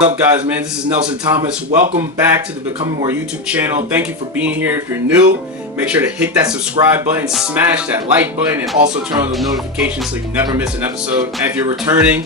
What's up, guys, man? This is Nelson Thomas. Welcome back to the Becoming More YouTube channel. Thank you for being here. If you're new, make sure to hit that subscribe button, smash that like button, and also turn on the notifications so you never miss an episode. And if you're returning,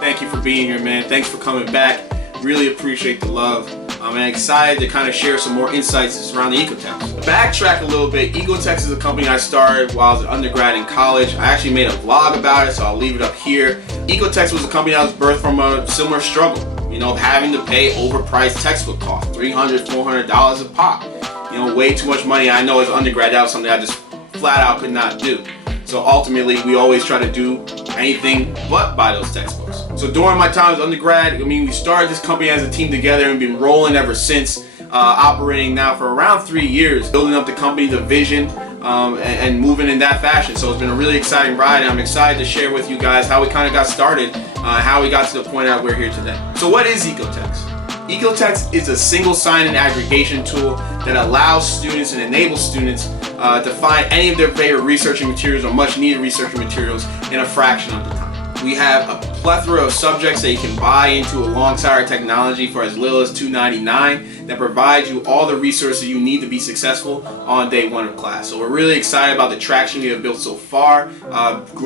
thank you for being here, man. Thanks for coming back. Really appreciate the love. I'm excited to kind of share some more insights surrounding ecoText. Backtrack a little bit. ecoText is a company I started while I was an undergrad in college. I actually made a vlog about it, so I'll leave it up here. ecoText was a company that was birthed from a similar struggle. You know, having to pay overpriced textbook costs, $300, $400 a pop. You know, way too much money. I know as an undergrad, that was something I just flat out could not do. So ultimately, we always try to do anything but buy those textbooks. So during my time as undergrad, we started this company as a team together and been rolling ever since, operating now for around 3 years, building up the company, the vision, and moving in that fashion. So it's been a really exciting ride, and I'm excited to share with you guys how we kind of got started, how we got to the point that we're here today. So what is ecoText? ecoText is a single sign-in aggregation tool that allows students and enables students to find any of their favorite researching materials or much needed researching materials in a fraction of the time. We have a plethora of subjects that you can buy into alongside our technology for as little as $2.99 that provides you all the resources you need to be successful on day one of class. So we're really excited about the traction we have built so far,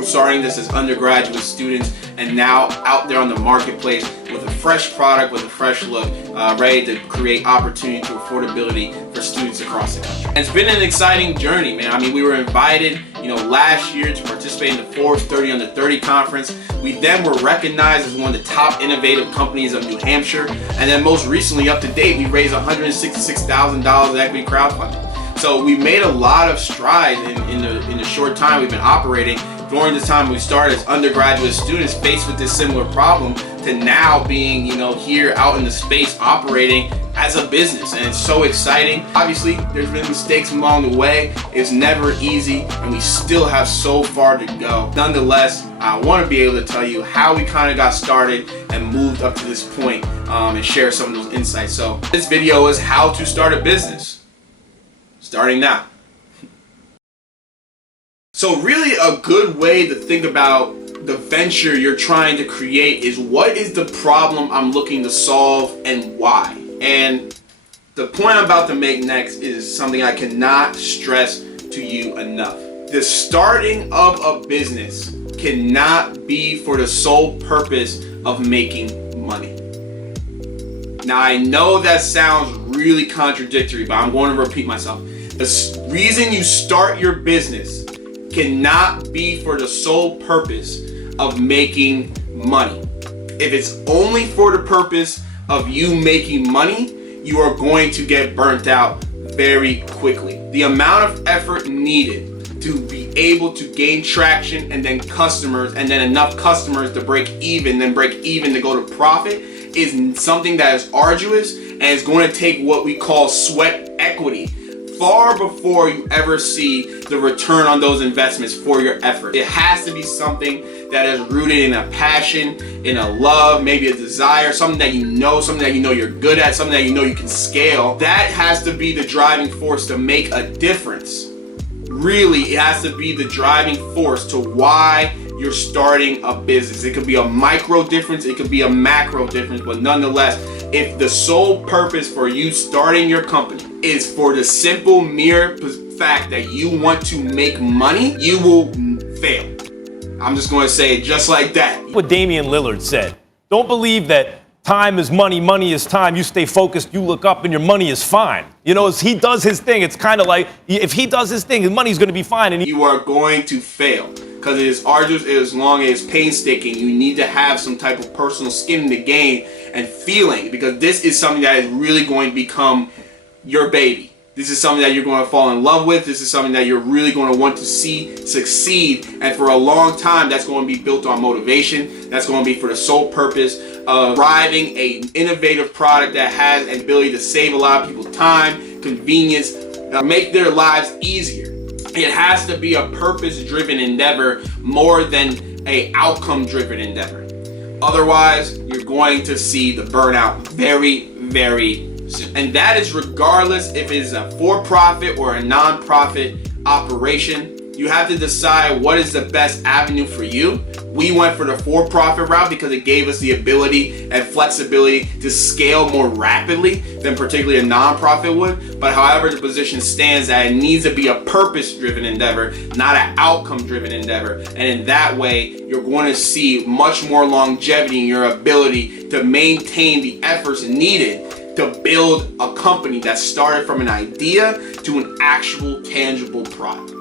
starting this as undergraduate students and now out there on the marketplace with a fresh product, with a fresh look, ready to create opportunity to affordability for students across the country. And it's been an exciting journey, man. We were invited, last year to participate in the Forbes 30 Under 30 conference. We then were recognized as one of the top innovative companies of New Hampshire. And then most recently, up to date, we raised $166,000 of equity crowdfunding. So we made a lot of strides in the short time we've been operating. During the time we started as undergraduate students faced with this similar problem to now being, here out in the space operating as a business, and it's so exciting. Obviously, there's been mistakes along the way. It's never easy, and we still have so far to go. Nonetheless, I want to be able to tell you how we kind of got started and moved up to this point, and share some of those insights. So this video is how to start a business, starting now. So really a good way to think about the venture you're trying to create is, what is the problem I'm looking to solve and why? And the point I'm about to make next is something I cannot stress to you enough. The starting of a business cannot be for the sole purpose of making money. Now, I know that sounds really contradictory, but I'm going to repeat myself. The reason you start your business cannot be for the sole purpose of making money. If it's only for the purpose of you making money, you are going to get burnt out very quickly. The amount of effort needed to be able to gain traction and then customers, and then enough customers to break even, then break even to go to profit, is something that is arduous, and it's going to take what we call sweat equity far before you ever see the return on those investments for your effort. It has to be something that is rooted in a passion, in a love, maybe a desire, something that you know you're good at, something that you can scale. That has to be the driving force to make a difference. Really, it has to be the driving force to why you're starting a business. It could be a micro difference, it could be a macro difference, but nonetheless, if the sole purpose for you starting your company is for the simple mere fact that you want to make money, you will fail. I'm just going to say it just like that. What Damian Lillard said, don't believe that time is money, money is time. You stay focused, you look up, and your money is fine. As he does his thing, it's kind of like, if he does his thing, his money's going to be fine. And you are going to fail because it is arduous, as long as it's painstaking. You need to have some type of personal skin in the game and feeling, because this is something that is really going to become your baby. This is something that you're going to fall in love with. This is something that you're really going to want to see succeed. And for a long time, that's going to be built on motivation. That's going to be for the sole purpose of driving an innovative product that has an ability to save a lot of people time, convenience, make their lives easier. It has to be a purpose-driven endeavor more than an outcome-driven endeavor. Otherwise, you're going to see the burnout very, very soon. And that is regardless if it is a for-profit or a non-profit operation. You have to decide what is the best avenue for you. We went for the for-profit route because it gave us the ability and flexibility to scale more rapidly than particularly a nonprofit would. But however, the position stands that it needs to be a purpose-driven endeavor, not an outcome-driven endeavor. And in that way, you're going to see much more longevity in your ability to maintain the efforts needed to build a company that started from an idea to an actual tangible product.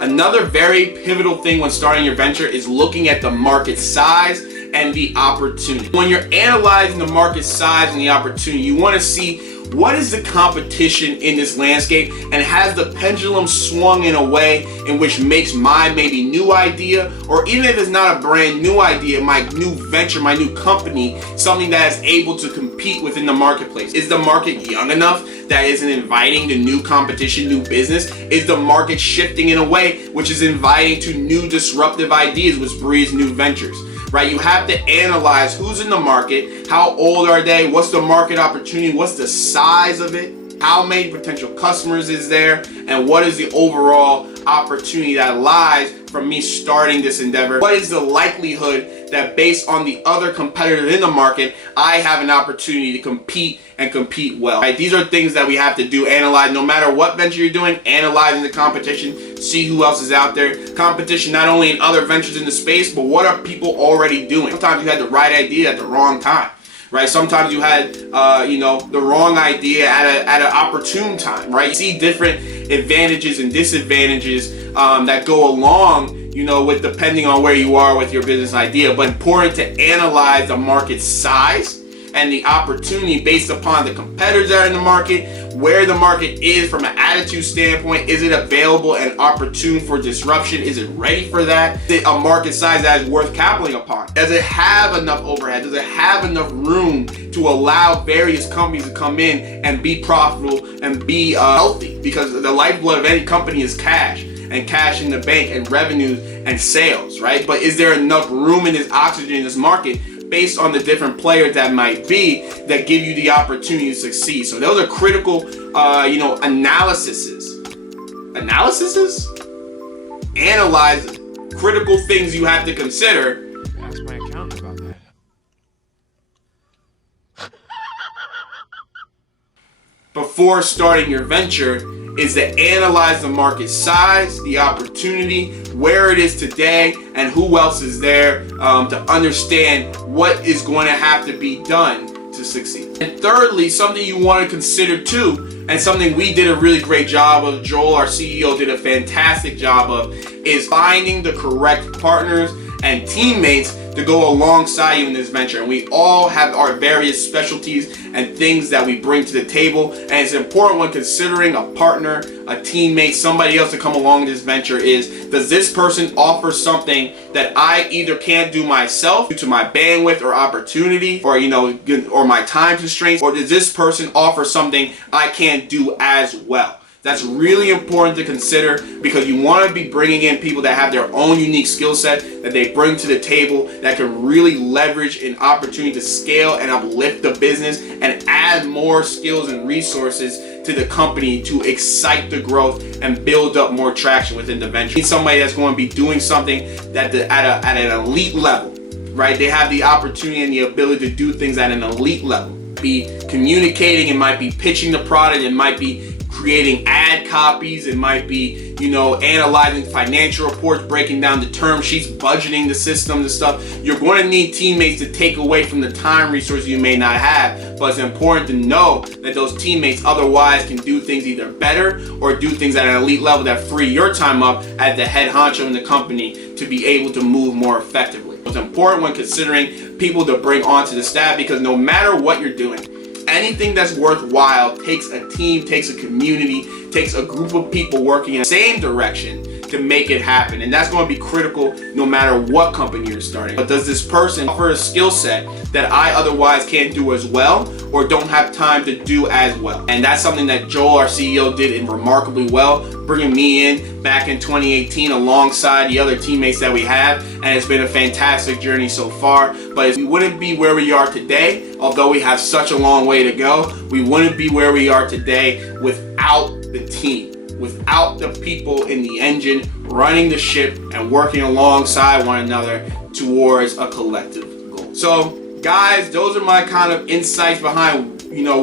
Another very pivotal thing when starting your venture is looking at the market size and the opportunity. When you're analyzing the market size and the opportunity, you want to see what is the competition in this landscape, and has the pendulum swung in a way in which makes my maybe new idea, or even if it's not a brand new idea, my new venture, my new company, something that is able to compete within the marketplace. Is the market young enough that isn't inviting to new competition, new business? Is the market shifting in a way which is inviting to new disruptive ideas, which breeds new ventures? Right? You have to analyze who's in the market, how old are they, what's the market opportunity, what's the size of it, how many potential customers is there, and what is the overall opportunity that lies from me starting this endeavor. What is the likelihood that based on the other competitors in the market, I have an opportunity to compete and compete well. Right? These are things that we have to do, analyze no matter what venture you're doing, analyzing the competition, see who else is out there. Competition not only in other ventures in the space, but what are people already doing? Sometimes you had the right idea at the wrong time. Right? Sometimes you had, the wrong idea at an opportune time, right? You see different advantages and disadvantages that go along, with depending on where you are with your business idea. But important to analyze the market size and the opportunity based upon the competitors that are in the market, where the market is from an attitude standpoint. Is it available and opportune for disruption? Is it ready for that? Is it a market size that is worth capitalizing upon? Does it have enough overhead? Does it have enough room to allow various companies to come in and be profitable and be healthy? Because the lifeblood of any company is cash, and cash in the bank, and revenues and sales, right? But is there enough room in this oxygen in this market based on the different players that might be that give you the opportunity to succeed? So those are critical, analyses. Analyze critical things you have to consider. Ask my accountant about that. Before starting your venture is to analyze the market size, the opportunity, where it is today, and who else is there to understand what is going to have to be done to succeed. And thirdly, something you want to consider too, and something we did a really great job of, Joel, our CEO, did a fantastic job of, is finding the correct partners and teammates to go alongside you in this venture. And we all have our various specialties and things that we bring to the table. And it's important when considering a partner, a teammate, somebody else to come along this venture is, does this person offer something that I either can't do myself due to my bandwidth or opportunity, or or my time constraints, or does this person offer something I can't do as well? That's really important to consider, because you want to be bringing in people that have their own unique skill set that they bring to the table, that can really leverage an opportunity to scale and uplift the business and add more skills and resources to the company to excite the growth and build up more traction within the venture. You need somebody that's going to be doing something that at an elite level, right? They have the opportunity and the ability to do things at an elite level. Be communicating, it might be pitching the product, it might be creating ad copies, it might be, analyzing financial reports, breaking down the term sheets, budgeting the systems and stuff. You're going to need teammates to take away from the time resources you may not have, but it's important to know that those teammates otherwise can do things either better or do things at an elite level that free your time up as the head honcho in the company to be able to move more effectively. It's important when considering people to bring onto the staff, because no matter what you're doing, anything that's worthwhile takes a team, takes a community, takes a group of people working in the same direction to make it happen. And that's going to be critical no matter what company you're starting. But does this person offer a skill set that I otherwise can't do as well, or don't have time to do as well? And that's something that Joel, our CEO, did remarkably well, bringing me in back in 2018 alongside the other teammates that we have. And it's been a fantastic journey so far. But we wouldn't be where we are today, although we have such a long way to go. We wouldn't be where we are today without the team, without the people in the engine running the ship and working alongside one another towards a collective goal. So guys, those are my kind of insights behind,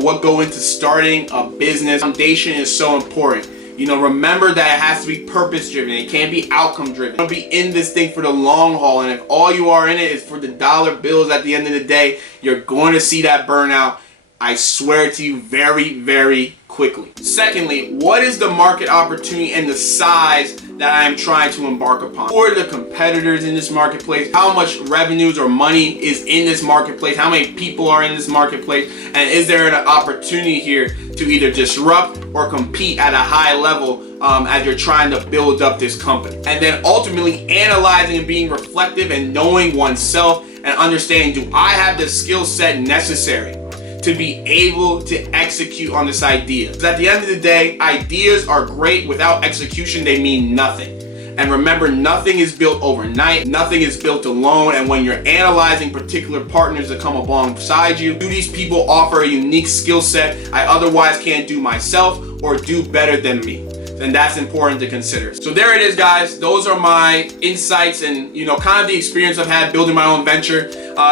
what go into starting a business. Foundation is so important. Remember that it has to be purpose driven. It can't be outcome driven. You'll be in this thing for the long haul, and if all you are in it is for the dollar bills at the end of the day, you're going to see that burnout. I swear to you, very, very quickly. Secondly, what is the market opportunity and the size that I am trying to embark upon? Who are the competitors in this marketplace? How much revenues or money is in this marketplace? How many people are in this marketplace? And is there an opportunity here to either disrupt or compete at a high level as you're trying to build up this company? And then ultimately analyzing and being reflective and knowing oneself and understanding, do I have the skill set necessary to be able to execute on this idea? Because at the end of the day, ideas are great. Without execution, they mean nothing. And remember, nothing is built overnight. Nothing is built alone. And when you're analyzing particular partners that come alongside you, do these people offer a unique skill set I otherwise can't do myself or do better than me? And that's important to consider. So there it is, guys. Those are my insights and kind of the experience I've had building my own venture.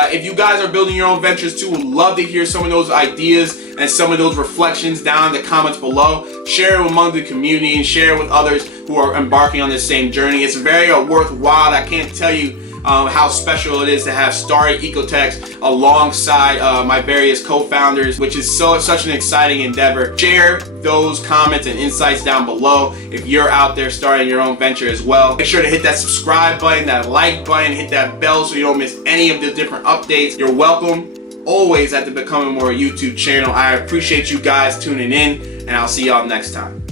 If you guys are building your own ventures too, would love to hear some of those ideas and some of those reflections down in the comments below. Share it among the community and share it with others who are embarking on this same journey. It's very worthwhile. I can't tell you how special it is to have started ecoText alongside my various co-founders, which is such an exciting endeavor. Share those comments and insights down below if you're out there starting your own venture as well. Make sure to hit that subscribe button, that like button, hit that bell so you don't miss any of the different updates. You're welcome always at the Becoming More YouTube channel. I appreciate you guys tuning in, and I'll see y'all next time.